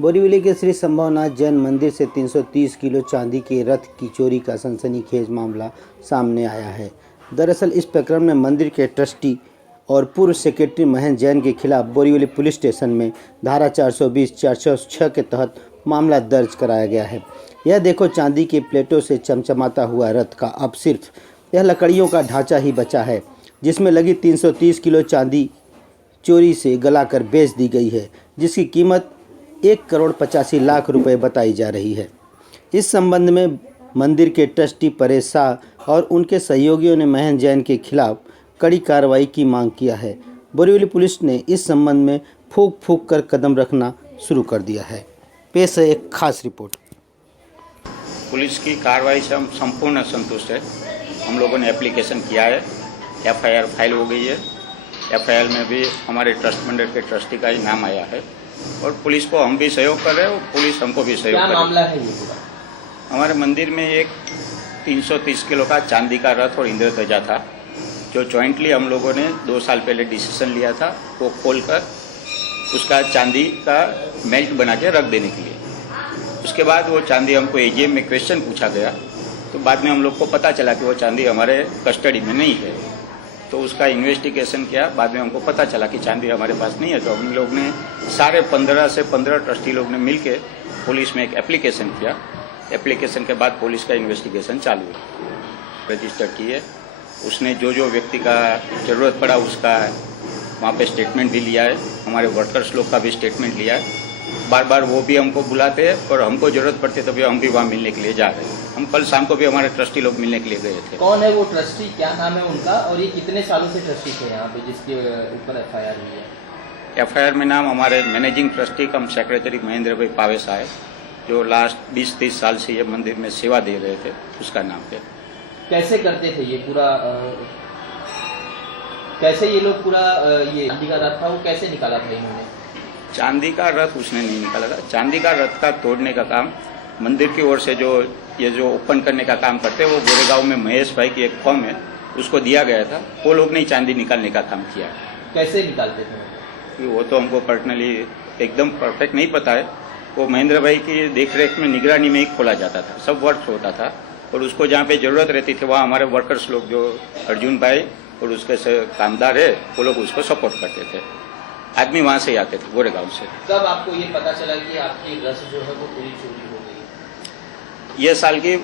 बोरीवली के श्री संभवनाथ जैन मंदिर से 330 किलो चांदी के रथ की चोरी का सनसनीखेज मामला सामने आया है। दरअसल इस प्रकरण में मंदिर के ट्रस्टी और पूर्व सेक्रेटरी महेंद्र जैन के खिलाफ बोरीवली पुलिस स्टेशन में धारा 420, 406 के तहत मामला दर्ज कराया गया है। यह देखो, चांदी के प्लेटों से चमचमाता हुआ रथ का अब सिर्फ यह लकड़ियों का ढांचा ही बचा है, जिसमें लगी 330 किलो चांदी चोरी से गलाकर बेच दी गई है, जिसकी कीमत 1,85,00,000 रुपये बताई जा रही है। इस संबंध में मंदिर के ट्रस्टी परेश शाह और उनके सहयोगियों ने महेंद्र जैन के खिलाफ कड़ी कार्रवाई की मांग किया है। बोरीवली पुलिस ने इस संबंध में फूंक फूंक कर कदम रखना शुरू कर दिया है। पेश है एक खास रिपोर्ट। पुलिस की कार्रवाई से हम संपूर्ण संतुष्ट है। हम लोगों ने एप्लीकेशन किया है, एफआईआर फाइल हो गई है। एफआईआर में भी हमारे ट्रस्ट मंडल के ट्रस्टी का ही नाम आया है और पुलिस को हम भी सहयोग कर रहे हैं और पुलिस हमको भी सहयोग कर रही है। क्या मामला है ये पूरा? हमारे मंदिर में एक 330 किलो का चांदी का रथ और इंद्र ध्वजा था, जो जॉइंटली हम लोगों ने 2 साल पहले डिसीजन लिया था वो खोलकर उसका चांदी का मेल्ट बना के रख देने के लिए। उसके बाद वो चांदी हमको एजीएम में क्वेश्चन पूछा गया, तो बाद में हम लोग को पता चला कि वो चांदी हमारे कस्टडी में नहीं है। तो उसका इन्वेस्टिगेशन किया, बाद में हमको पता चला कि चांदी हमारे पास नहीं है। तो हम लोग ने सारे 15 से 15 ट्रस्टी लोग ने मिलके पुलिस में एक एप्लीकेशन किया। एप्लीकेशन के बाद पुलिस का इन्वेस्टिगेशन चालू है, रजिस्टर की है। उसने जो जो व्यक्ति का ज़रूरत पड़ा उसका वहाँ पे स्टेटमेंट भी लिया है, हमारे वर्कर्स लोग का भी स्टेटमेंट लिया है। बार बार वो भी हमको बुलाते हैं और हमको ज़रूरत पड़ती है तभी हम भी वहाँ मिलने के लिए जा रहे हैं। हम कल शाम को भी हमारे ट्रस्टी लोग मिलने के लिए गए थे। कौन है वो ट्रस्टी, क्या नाम है उनका और ये कितने सालों से ट्रस्टी थे यहाँ पे जिसके ऊपर एफआईआर हुई है? एफआईआर में नाम हमारे मैनेजिंग ट्रस्टी कम सेक्रेटरी महेंद्र भाई पावेसा है, जो लास्ट 20-30 साल से ये मंदिर में सेवा दे रहे थे, उसका नाम है। कैसे करते थे ये पूरा, कैसे ये लोग पूरा ये चांदी का रथ था वो कैसे निकाला था इन्होंने? चांदी का रथ उसने नहीं निकाला था। चांदी का रथ का तोड़ने का काम मंदिर की ओर से जो ओपन करने का काम करते हैं वो गोरेगांव में महेश भाई की एक फर्म है, उसको दिया गया था। वो लोग ने चांदी निकालने का काम किया। कैसे निकालते थे वो तो हमको पर्सनली एकदम परफेक्ट नहीं पता है। वो महेंद्र भाई की देखरेख में, निगरानी में ही खोला जाता था, सब वर्क होता था और उसको जहाँ पे जरूरत रहती थी वहाँ हमारे वर्कर्स लोग जो अर्जुन भाई और उसके कामदार है वो लोग उसको सपोर्ट करते थे। आदमी वहाँ से ही आते थे, गोरेगांव से। कब आपको ये पता चला कि आपकी रथ जो है वो पूरी चोरी हो गई? ये साल की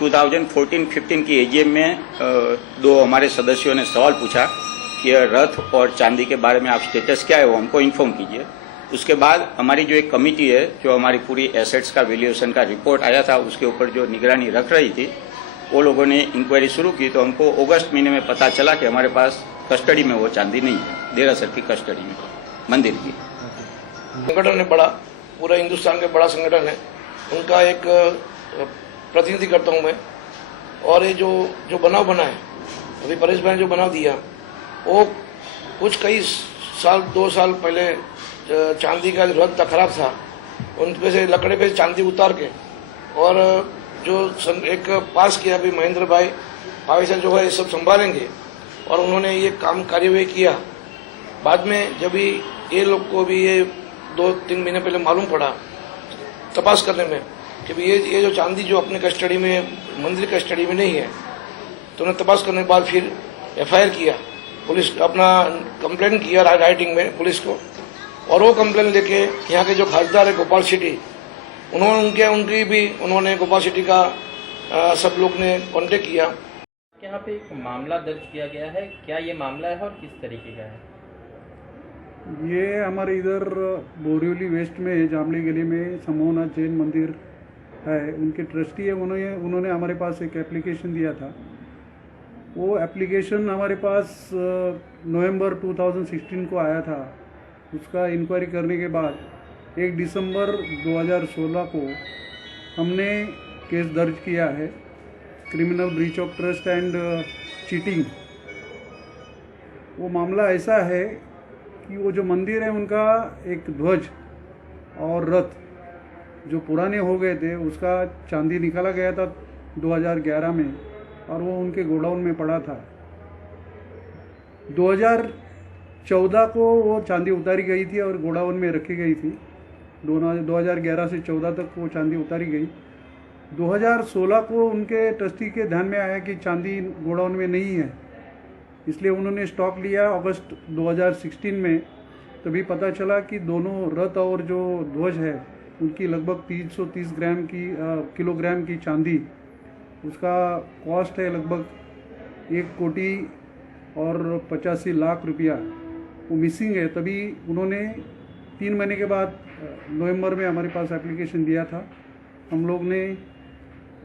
2014-15 की एजीएम में 2 हमारे सदस्यों ने सवाल पूछा कि रथ और चांदी के बारे में आप स्टेटस क्या है वो हमको इन्फॉर्म कीजिए। उसके बाद हमारी जो एक कमेटी है जो हमारी पूरी एसेट्स का वैल्यूएशन का रिपोर्ट आया था उसके ऊपर जो निगरानी रख रही थी, वो लोगों ने इंक्वायरी शुरू की। तो हमको अगस्त महीने में पता चला कि हमारे पास कस्टडी में वो चांदी नहीं है, देरा सर की कस्टडी में मंदिर की। संगठन है बड़ा, पूरा हिंदुस्तान का बड़ा संगठन है, उनका एक प्रतिनिधि करता हूँ मैं। और ये जो बनाव बना है अभी परेश भाई ने जो बनाव दिया वो कुछ कई साल 2 साल पहले चांदी का रथ खराब था, उन पे से लकड़े पे चांदी उतार के और जो एक पास किया अभी महेंद्र भाई पावेसा जो है ये सब संभालेंगे और उन्होंने ये काम कार्यवाही किया। बाद में जब भी ये लोग को भी ये 2-3 महीने पहले मालूम पड़ा तपास करने में कि ये जो चांदी जो अपने कस्टडी में, मंदिर कस्टडी में नहीं है, तो उन्होंने तपास करने के बाद फिर एफआईआर किया, पुलिस अपना कंप्लेंट किया राइटिंग में पुलिस को। और वो कंप्लेंट लेके यहाँ के जो खासदार है गोपाल शेट्टी, उन्होंने गोपाल शेट्टी का सब लोग ने कॉन्टेक्ट किया। यहाँ पे एक मामला दर्ज किया गया है, क्या ये मामला है और किस तरीके का है? ये हमारे इधर बोरीवली वेस्ट में जामली गली में संभवनाथ जैन मंदिर है, उनके ट्रस्टी है। उन्होंने हमारे पास एक एप्लीकेशन दिया था। वो एप्लीकेशन हमारे पास नवंबर 2016 को आया था। उसका इंक्वायरी करने के बाद 1 दिसंबर 2016 को हमने केस दर्ज किया है, criminal breach of trust and cheating. वो मामला ऐसा है कि वो जो मंदिर है उनका एक ध्वज और रथ जो पुराने हो गए थे उसका चांदी निकाला गया था 2011 में और वो उनके गोडाउन में पड़ा था। 2014 को वो चांदी उतारी गई थी और गोडाउन में रखी गई थी 2011 से 14 तक वो चांदी उतारी गई। 2016 को उनके ट्रस्टी के ध्यान में आया कि चांदी गोडाउन में नहीं है, इसलिए उन्होंने स्टॉक लिया अगस्त 2016 में। तभी पता चला कि दोनों रथ और जो ध्वज है उनकी लगभग 330 किलोग्राम की चांदी, उसका कॉस्ट है लगभग 1 कोटी और 85 लाख रुपया, वो मिसिंग है। तभी उन्होंने 3 महीने के बाद नवंबर में हमारे पास एप्लीकेशन दिया था। हम लोग ने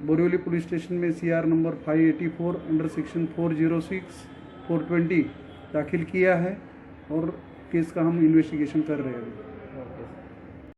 बोरिवली पुलिस स्टेशन में CR नंबर 584 अंडर सेक्शन 406, 420 दाखिल किया है और केस का हम इन्वेस्टिगेशन कर रहे हैं।